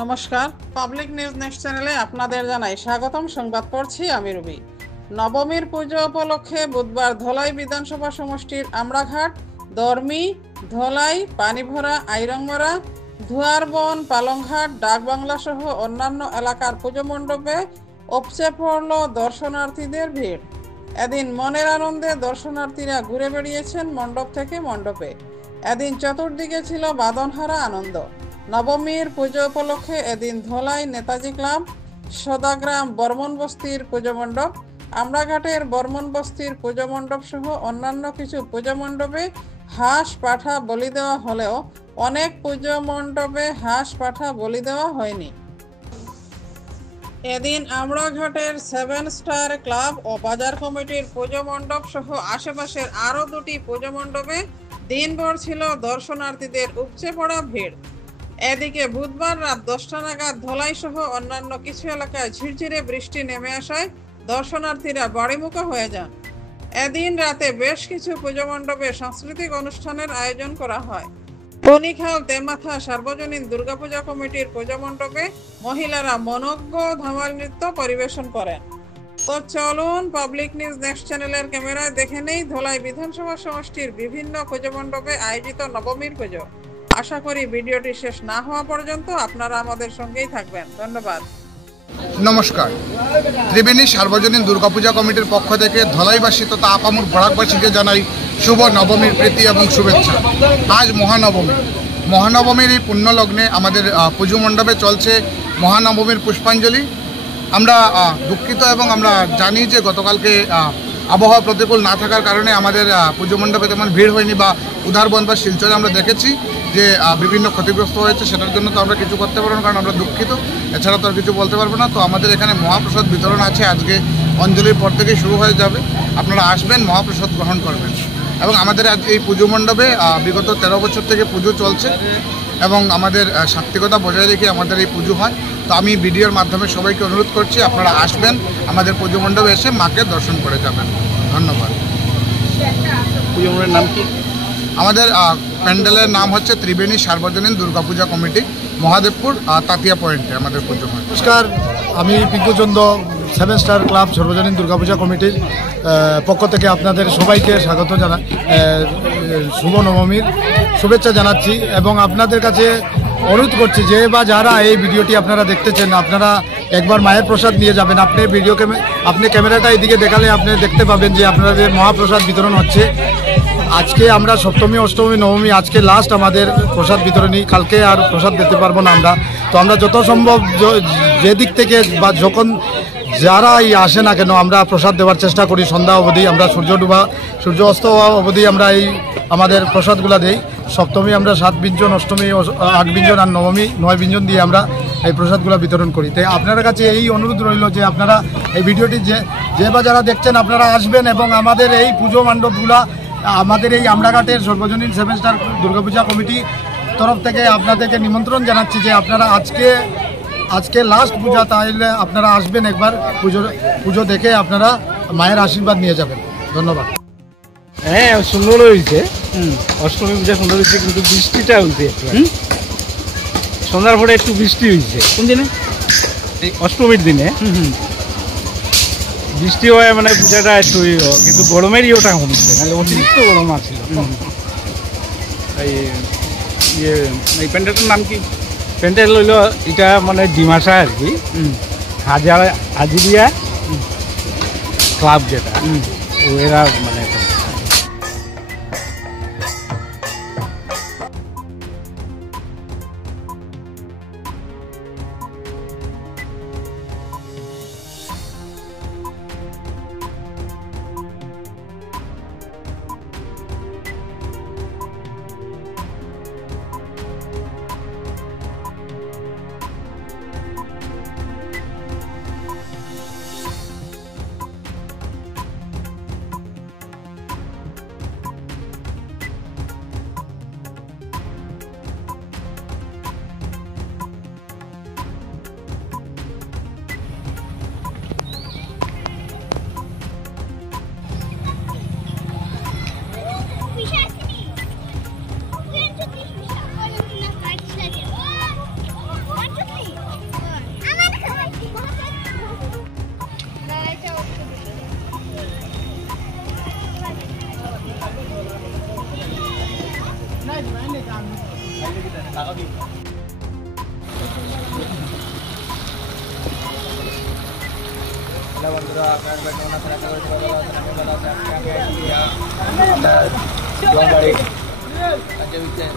নমস্কার, public news next চ্যানেলে আপনাদের জানাই স্বাগতম। সংবাদ পড়ছি আমি রুবি। নবমীর পুজো উপলক্ষে বুধবার ধলাই বিধানসভা সমষ্টির আমড়াঘাট, দর্মি, ধলাই, পানিভরা, আইরংমরা, ধুয়ারবন, পালংঘাট, ডাকবাংলা সহ অন্যান্য এলাকার পুজো মণ্ডপে উপচে পড়ল দর্শনার্থীদের ভিড়। এদিন মনের আনন্দে দর্শনার্থীরা ঘুরে বেড়িয়েছেন মণ্ডপ থেকে মণ্ডপে। এদিন চতুর্দিকে ছিল বাঁধনহারা আনন্দ। নবমীর পুজো উপলক্ষে এদিন ধলাই নেতাজি ক্লাব, সদাগ্রাম বর্মন বস্তির পুজো মণ্ডপ, আমড়াঘাটের বর্মন বস্তির পুজো মণ্ডপ সহ অন্যান্য কিছু পুজো মণ্ডপে হাঁস পাঠা বলি দেওয়া হলেও অনেক পুজো মণ্ডপে হাঁস পাঠা বলি দেওয়া হয়নি। এদিন আমড়াঘাটের 7 স্টার ক্লাব ও বাজার কমিটির পুজো মণ্ডপ সহ আশেপাশের আরও দুটি পুজো মণ্ডপে দিনভর ছিল দর্শনার্থীদের উপচে পড়া ভিড়। এদিকে বুধবার রাত 10টা নাগাদ ধলাই সহ অন্যান্য কিছু এলাকায় ঝিরঝিরে বৃষ্টি নেমে আসায় দর্শনার্থীরা বাড়িমুখো হয়ে যান। এদিন রাতে বেশ কিছু পুজো মণ্ডপে সাংস্কৃতিক অনুষ্ঠানের আয়োজন করা হয়। বনিখাল তেমাথা সার্বজনীন দুর্গাপূজা কমিটির পুজো মণ্ডপে মহিলারা মনোজ্ঞ ধামাল নৃত্য পরিবেশন করেন। তো চলুন পাবলিক নিউজ নেক্সট চ্যানেলের ক্যামেরায় দেখে নেই ধলাই বিধানসভা সমষ্টির বিভিন্ন পুজো মণ্ডপে আয়োজিত নবমীর পুজো। আশা করি ভিডিওটি শেষ না হওয়া পর্যন্ত আপনারা আমাদের সঙ্গেই থাকবেন। ধন্যবাদ। নমস্কার, ত্রিবেণী সার্বজনীন দুর্গাপূজা কমিটির পক্ষ থেকে ধলাইবাসী তথা আপামর বরাকবাসীকে জানাই শুভ নবমীর প্রীতি এবং শুভেচ্ছা। আজ মহানবমীর এই পুণ্যলগ্নে আমাদের পুজো মণ্ডপে চলছে মহানবমীর পুষ্পাঞ্জলি। আমরা দুঃখিত এবং আমরা জানি যে গতকালকে আবহাওয়া প্রতিকূল না থাকার কারণে আমাদের পুজো মণ্ডপে তেমন ভিড় হয়নি বা উধারবন বা শিলচরে আমরা দেখেছি যে বিভিন্ন ক্ষতিগ্রস্ত হয়েছে। সেটার জন্য তো আমরা কিছু করতে পারবো না, কারণ আমরা দুঃখিত, এছাড়া তো আর কিছু বলতে পারবো না। তো আমাদের এখানে মহাপ্রসাদ বিতরণ আছে, আজকে অঞ্জলির পর থেকেই শুরু হয়ে যাবে। আপনারা আসবেন, মহাপ্রসাদ গ্রহণ করবেন। এবং আমাদের আজ এই পুজো মণ্ডপে বিগত 13 বছর থেকে পুজো চলছে এবং আমাদের সাত্বিকতা বজায় রেখে আমাদের এই পুজো হয়। তো আমি ভিডিওর মাধ্যমে সবাইকে অনুরোধ করছি আপনারা আসবেন, আমাদের পুজো মণ্ডপে এসে মাকে দর্শন করে যাবেন। ধন্যবাদ। পুজো মণ্ডপের নাম কি? আমাদের প্যান্ডেলের নাম হচ্ছে ত্রিবেণী সার্বজনীন দুর্গাপূজা কমিটি, মহাদেবপুর তাতিয়া পয়েন্টে আমাদের পুজো হয়। নমস্কার, আমি পিঙ্কুচন্দ্র 7 স্টার ক্লাব সর্বজনীন দুর্গাপূজা কমিটির পক্ষ থেকে আপনাদের সবাইকে স্বাগত জানাই, শুভ নবমীর শুভেচ্ছা জানাচ্ছি এবং আপনাদের কাছে অনুরোধ করছি যে বা যারা এই ভিডিওটি আপনারা দেখতেছেন, আপনারা একবার মায়ের প্রসাদ নিয়ে যাবেন। আপনি ক্যামেরাটা এদিকে দেখালে আপনি দেখতে পাবেন যে আপনাদের মহাপ্রসাদ বিতরণ হচ্ছে। আজকে আমরা সপ্তমী, অষ্টমী, নবমী, আজকে লাস্ট আমাদের প্রসাদ বিতরণী। কালকে আর প্রসাদ দিতে পারবো না আমরা। তো আমরা যত সম্ভব যে দিক থেকে বা যখন যারাই আসে না কেন আমরা প্রসাদ দেওয়ার চেষ্টা করি। সন্ধ্যা অবধি আমরা সূর্য অস্ত অবধি আমরা এই আমাদের প্রসাদগুলো দিই। সপ্তমী আমরা 7 ব্যঞ্জন, অষ্টমী 8 ব্যঞ্জন আর নবমী 9 ব্যঞ্জন দিয়ে আমরা এই প্রসাদগুলো বিতরণ করি। তাই আপনার কাছে এই অনুরোধ রইল যে আপনারা এই ভিডিওটি যে বা যারা দেখছেন আপনারা আসবেন এবং আমাদের এই পুজো মণ্ডপগুলা আমাদের এই আমড়াঘাটের সর্বজনীন 7 স্টার দুর্গাপূজা কমিটি তরফ থেকে আপনাদেরকে নিমন্ত্রণ জানাচ্ছি যে আপনারা আজকে লাস্ট পূজা, তাহলে আপনারা আসবেন, একবার পুজো দেখে আপনারা মায়ের আশীর্বাদ নিয়ে যাবেন। ধন্যবাদ। হ্যাঁ, সুন্দর হয়েছে। অষ্টমী পূজা সুন্দর হয়েছে, কিন্তু বৃষ্টিটা হয়েছে একটু। সন্ধ্যার পরে একটু বৃষ্টি হয়েছে। কোন দিনে? এই অষ্টমীর দিনে বৃষ্টি হয়, মানে পূজাটা একটু কিন্তু গরমের ইয়েটা কমছে, নাহলে অতিরিক্ত গরম আছিল। এই প্যান্ডেলটার নাম কি? প্যান্ডেল হইল এটা মানে ডিমাসা আর কি, হাজিরিয়া ক্লাব যেটা, এরা মানে বন্ধুরা, আপনার কেমন আছেন? আশা করি ভালো আছেন। আমি ভালো আছি। আজকে আমি আছি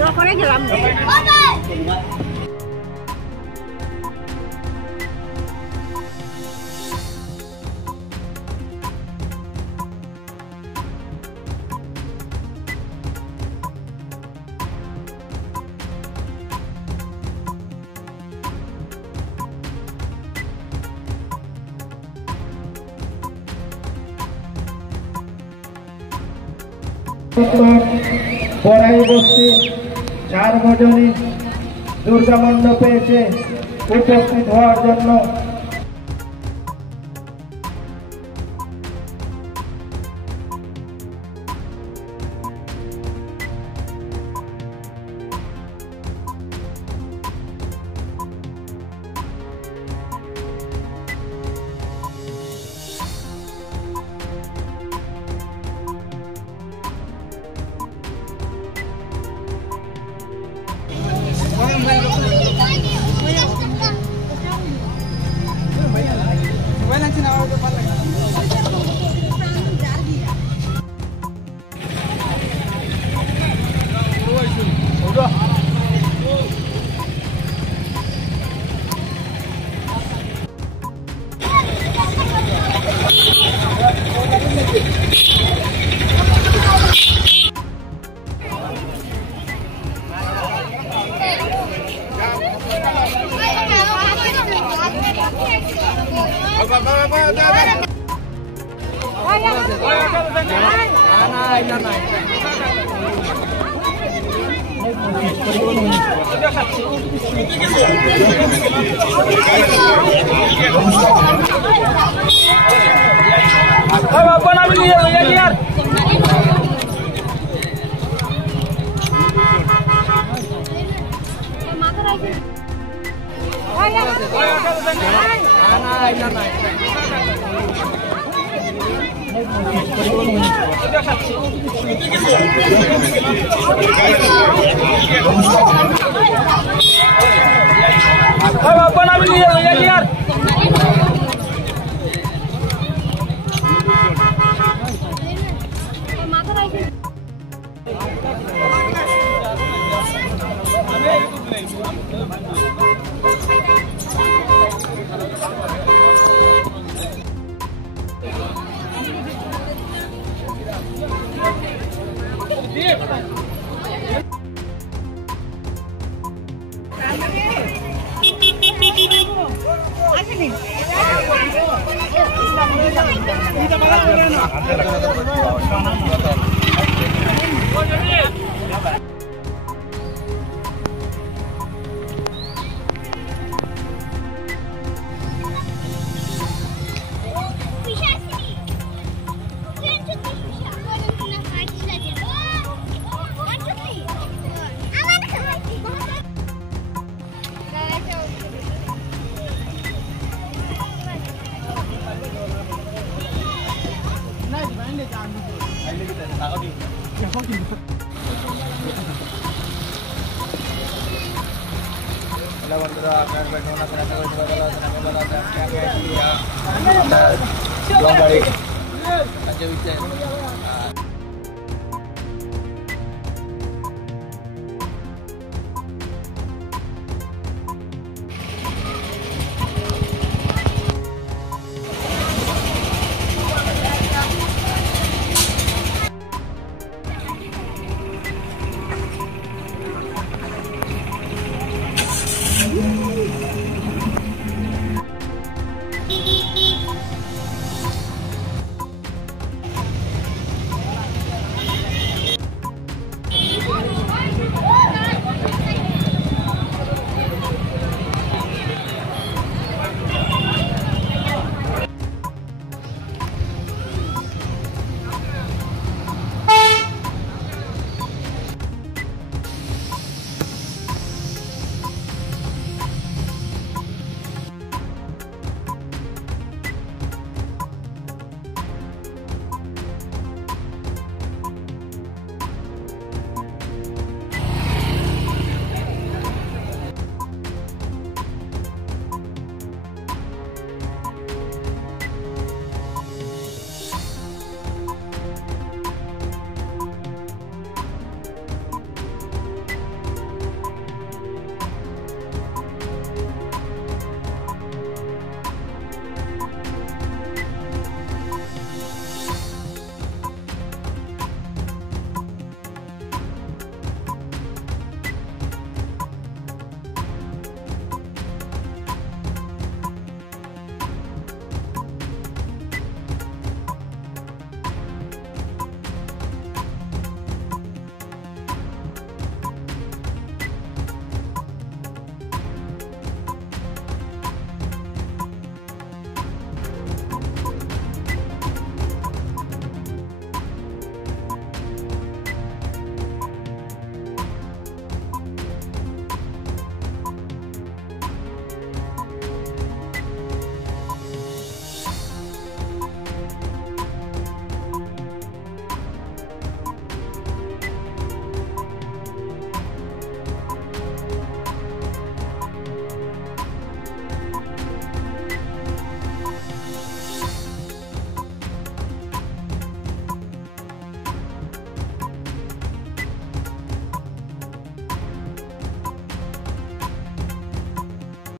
জলবাড়ি রাজ্যভিত্তিক পড়াই বস্তি সার্বজনীন দুর্গা মণ্ডপে এসে উপস্থিত হওয়ার জন্য বন্ধুরা আপনার কেমন আছেন? আশা করি সবাই ভালো আছেন। আমি ভালো আছি।